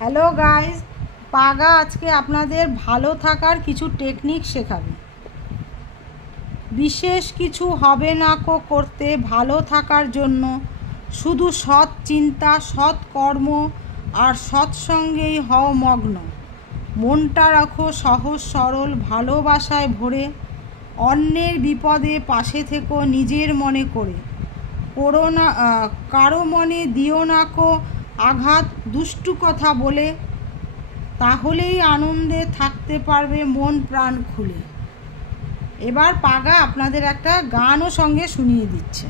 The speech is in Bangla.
হ্যালো গাইস, পাগা আজকে আপনাদের ভালো থাকার কিছু টেকনিক শেখাবে। বিশেষ কিছু হবে না করতে, ভালো থাকার জন্য শুধু সৎ চিন্তা, সৎ কর্ম আর সৎসঙ্গেই হও মগ্ন। মনটা রাখো সহজ সরল, ভালোবাসায় ভরে। অন্যের বিপদে পাশে থেকো নিজের মনে করে। করোনা কারো মনে দিও না কো আঘাত দুষ্টু কথা বলে, তাহলেই আনন্দে থাকতে পারবে মন প্রাণ খুলে। এবার পাগা আপনাদের একটা গানও সঙ্গে শুনিয়ে দিচ্ছে।